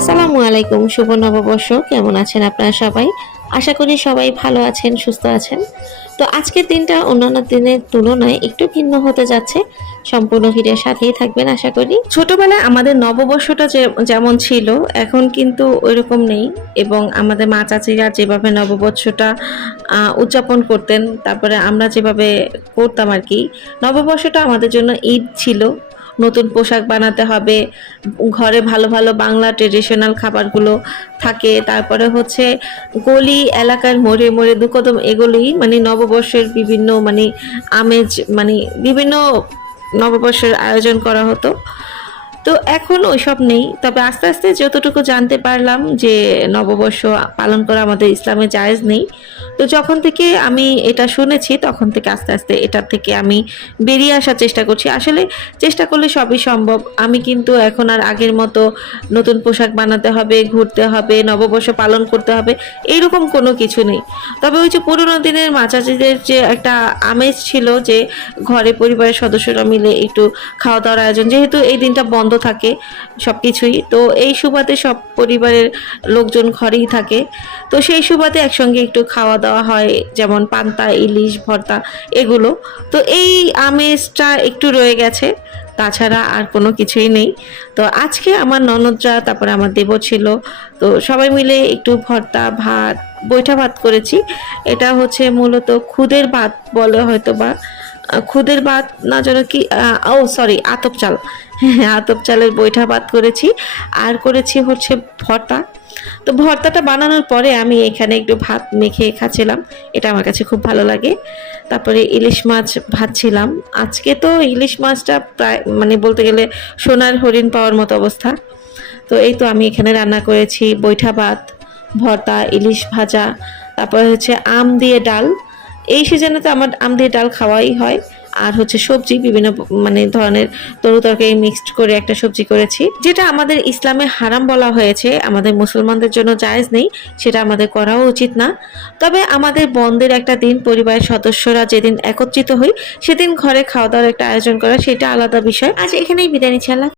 আসসালামু আলাইকুম, শুভ নববর্ষ। কেমন আছেন আপনারা সবাই? আশা করি সবাই ভালো আছেন, সুস্থ আছেন। তো আজকের দিনটা অন্যান্য দিনের তুলনায় একটু ভিন্ন হতে যাচ্ছে। সম্পূর্ণ ভিডিওর সাথেই থাকবেন আশা করি। ছোটবেলায় আমাদের নববর্ষটা যেমন ছিল এখন কিন্তু ওইরকম নেই, এবং আমাদের মা চাচিরা যেভাবে নববর্ষটা উদযাপন করতেন, তারপরে আমরা যেভাবে করতাম আর কি। নববর্ষটা আমাদের জন্য ঈদ ছিল। নতুন পোশাক বানাতে হবে, ঘরে ভালো ভালো বাংলা ট্রেডিশনাল খাবারগুলো থাকে, তারপরে হচ্ছে গলি এলাকার মোড়ে মোড়ে দুকদম এগুলোই মানে নববর্ষের বিভিন্ন মানে আমেজ, মানে বিভিন্ন নববর্ষের আয়োজন করা হতো। তো এখন ওইসব নেই, তবে আস্তে আস্তে যতটুকু জানতে পারলাম যে নববর্ষ পালন করা আমাদের ইসলামে জায়েজ নেই। তো যখন থেকে আমি এটা শুনেছি তখন থেকে আস্তে আস্তে এটার থেকে আমি বেরিয়ে আসার চেষ্টা করছি। আসলে চেষ্টা করলে সবই সম্ভব। আমি কিন্তু এখন আর আগের মতো নতুন পোশাক বানাতে হবে, ঘুরতে হবে, নববর্ষ পালন করতে হবে এইরকম কোনো কিছু নেই। তবে ওই যে পুরোনো দিনের মাচাচিদের যে একটা আমেজ ছিল, যে ঘরে পরিবারের সদস্যরা মিলে একটু খাওয়া দাওয়ার আয়োজন, যেহেতু এই দিনটা বন্ধ থাকে সব কিছুই, তো এই সুবাদে সব পরিবারের লোকজন ঘরেই থাকে। তো সেই সুবাদে একসঙ্গে একটু খাওয়া দাওয়া হয়, যেমন পান্তা, ইলিশ ভর্তা এগুলো। তো এই আমেজটা একটু রয়ে গেছে, তাছাড়া আর কোনো কিছুই নেই। তো আজকে আমার ননদরা, তারপরে আমার দেবর ছিল, তো সবাই মিলে একটু ভর্তা ভাত, বৈঠা ভাত করেছি। এটা হচ্ছে মূলত খুদের ভাত বলে হয়তো বা, খুদের ভাত না যেন কি, ও সরি, আতপ চাল। হ্যাঁ, আতপ চালের বৈঠা ভাত করেছি। আর করেছি হচ্ছে ভর্তা। তো ভর্তাটা বানানোর পরে আমি এখানে একটু ভাত মেখে খাচ্ছিলাম, এটা আমার কাছে খুব ভালো লাগে। তারপরে ইলিশ মাছ ভাজছিলাম। আজকে তো ইলিশ মাছটা প্রায় মানে বলতে গেলে সোনার হরিণ পাওয়ার মতো অবস্থা। তো এই তো আমি এখানে রান্না করেছি বৈঠা ভাত, ভর্তা, ইলিশ ভাজা, তারপরে হচ্ছে আম দিয়ে ডাল। এই সিজনে তো আমার আম দিয়ে ডাল খাওয়াই হয়। আর হচ্ছে সবজি বিভিন্ন মানে ধরনের তরু তরকারি মিক্সড করে একটা সবজি করেছি, যেটা আমাদের ইসলামে হারাম বলা হয়েছে, আমাদের মুসলমানদের জন্য জায়েজ নেই, সেটা আমাদের করাও উচিত না। তবে আমাদের বন্ধের একটা দিন, পরিবারের সদস্যরা যেদিন একত্রিত হই সেদিন ঘরে খাওয়া দাওয়ার একটা আয়োজন করা, সেটা আলাদা বিষয়। আজ এখানেই বিদায় নিচ্ছি। আল্লাহ।